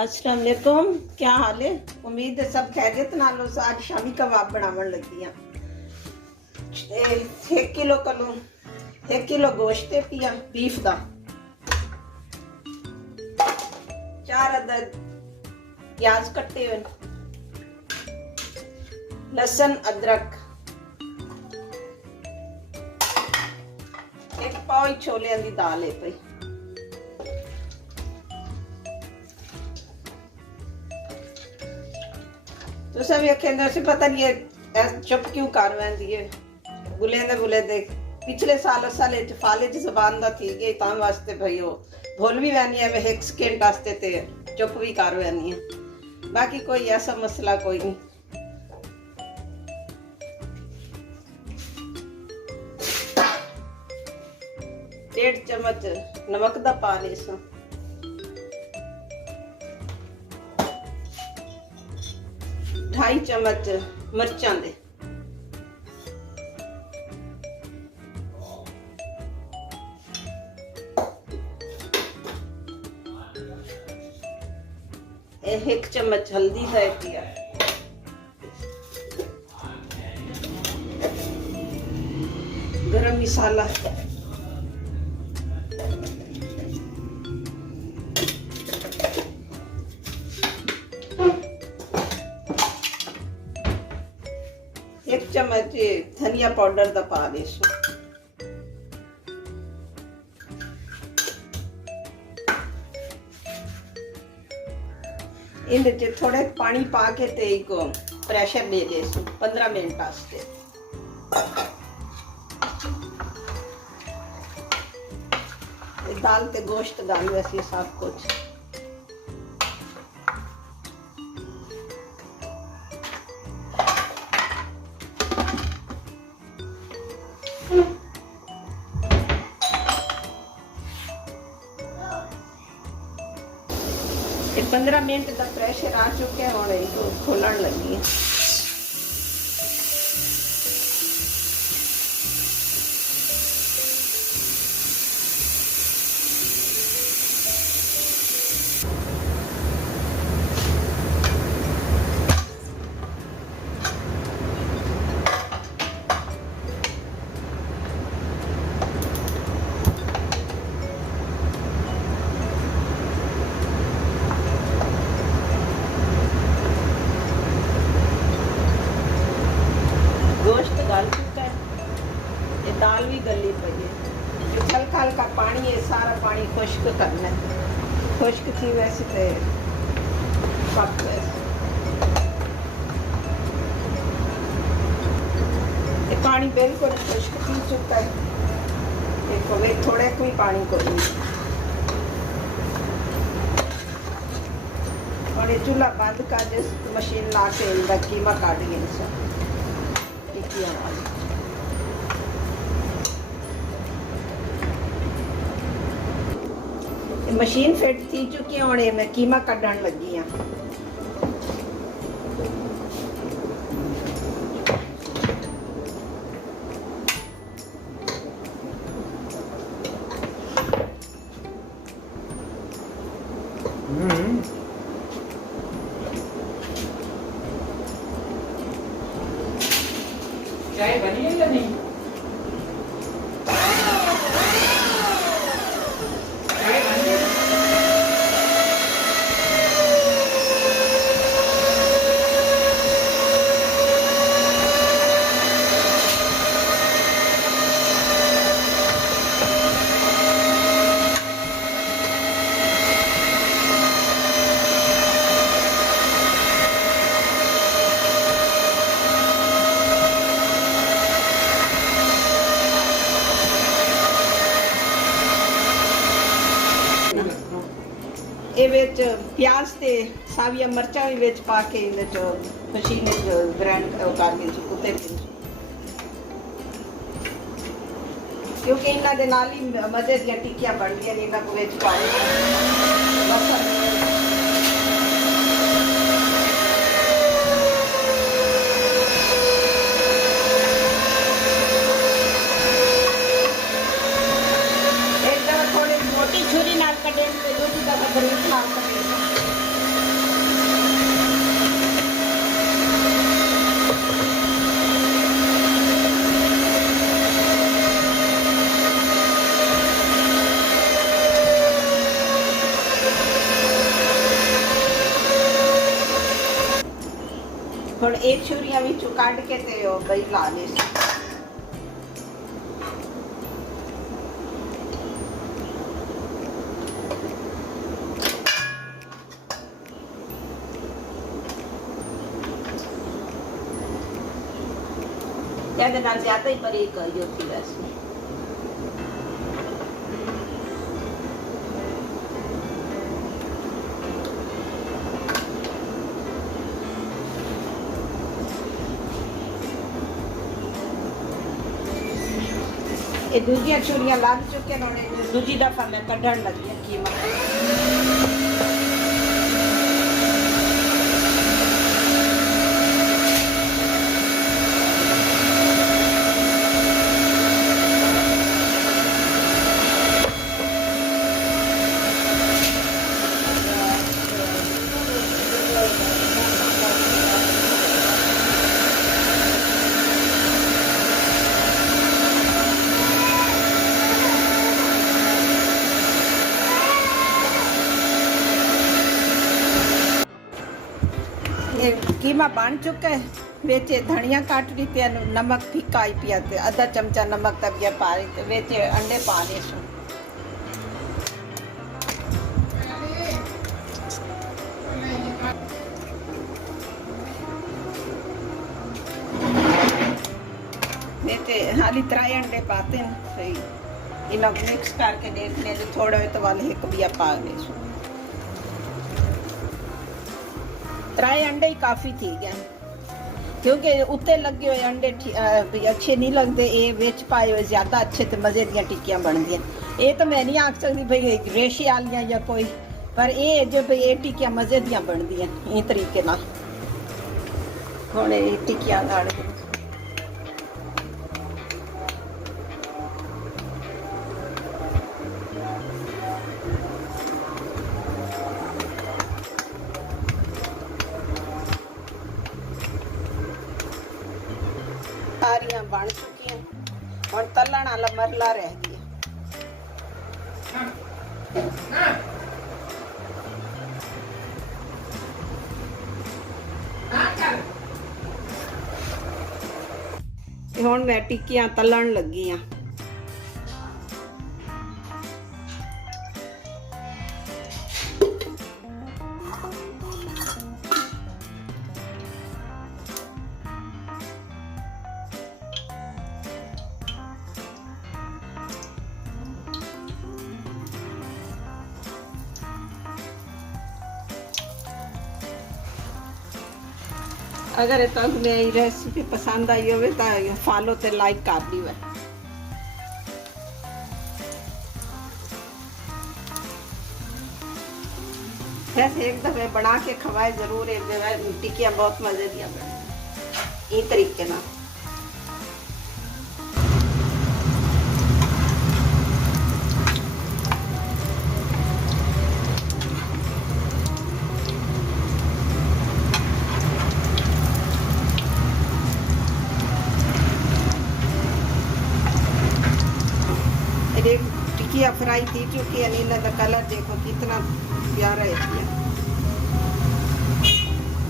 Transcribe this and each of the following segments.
अस्सलाम वालेकुम, क्या हाल है? उम्मीद है सब खैरियत नाल हो। आज शामी कबाब बनावन लगी हाँ। 1 किलो गोश्त पिया बीफ दा, 4 अदद प्याज कट्टे हुए, लहसुन अदरक, 1 पाव छोले दी दाल है पई, तो सब आखेंगे से पता नहीं है चुप क्यों कर वैंदी है। बुले दे पिछले साल फाले च जबान दा थी गई तां वास्ते भाई हो भूल भी वैनी है। वे 1 सेकंड वास्ते ते चुप भी कर वैनी है। बाकी कोई ऐसा मसला कोई नहीं। डेढ़ चम्मच नमक दा पा ले सो, 2.5 चम्मच मिर्चां दे, एक 1 चम्मच हल्दी का पिया, गरम मसाला, एक चम्मच धनिया पाउडर दा पा दे। इहदे च थोड़े पानी पा के ते एक प्रेशर दे दे 15 मिनट वास्ते। दाल ते गोश्त डाल वैसे सब कुछ। ये 15 मिनट तक प्रेशर आ चुके हैं और इनको खोलने लगी है। गोश्त डाल चुका है, ये दाल भी गली पई है। जो हल्का हल्का पानी है सारा पानी खुश्क करना है। खुश्क थी वैसे तो पक वैसे ये पानी बिल्कुल खुश्क पी चुका है। देखो वे थोड़े कोई पानी को नहीं। और ये चूल्हा बंद कर दे, मशीन ला के इनका कीमा काट गया। मशीन फिट थी चुकी है, हुणे मैं कीमा कढ़न लगी हाँ। चाय बनी है या नहीं? चाय बनी है? ये विच प्याज ते साविया मिर्चा भी विच पा के इहदे च मशीन च ग्राइंड कर के उत्ते क्योंकि इन्हां दे नाल ही मजे दी टिक्कियां बनदियां ने। इन्हां को विच पाओ छुरी नाल कटे दूसरी तरफ बरीक नाल कटे। ਹੁਣ ਇਹ ਛੁਰੀਆਂ ਵਿੱਚੋਂ ਕੱਢ ਕੇ ਤੇ ਉਹ ਬਈ ਲਾ ਦੇ ਇਹਦੇ ਨਾਲ ਜ਼ਿਆਦਾ ਹੀ ਬਰੀਕ ਹੋਈ ਹੋਤੀ ਵੈਸੇ ਇਹ ਦੂਜੀਆਂ ਛੁਰੀਆਂ ਲੱਗ ਚੁੱਕੇ ਨੇ ਹੁਣ ਦੂਜੀ ਦਫਾ ਮੈਂ ਕੱਢਣ ਲੱਗੀ ਹਾਂ ਕੀਮਾ कीमा बन चुका है बेचे धनिया काट ली ते नमक फीका ही पिया ते आधा चमचा नमक तब ये पा रही ते बेचे अंडे पा रहे सो बेचे हाली 3 अंडे पाते हैं सही इन्हें मिक्स करके देख ले थोड़ा तो वाले एक भी पा रहे सो 3 अंडे ही काफी थी गए क्योंकि उत्ते लगे हुए अंडे अच्छे नहीं लगते ये विच पाए हुए ज्यादा अच्छे तो मजे दियां टिक्कियां बनदियां ये तो मैं नहीं आख सकती भाई रेशे वालियां या कोई पर ये जो भाई ये टिक्कियां मजे दियां बनदियां इस तरीके नाल हुण ये टिक्कियां गाड़ सारियां बन चुकी हैं और तलन वाला मरला रह गया हुण मैं टिक्कियां तलन लगी हाँ अगर तक मेरी रेसिपी पसंद आई हो तो फॉलो ते लाइक कर दी है वैसे एक दफे बना के खवाए जरूर टिक्कियां बहुत मजे दिया बनी इस तरीके ना टिक्कियां फ्राई थी चुकी है नीला का कलर देखो कितना प्यारा है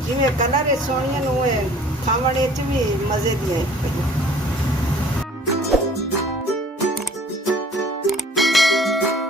जिमें कलर है सोनिया खावण भी मजे दिए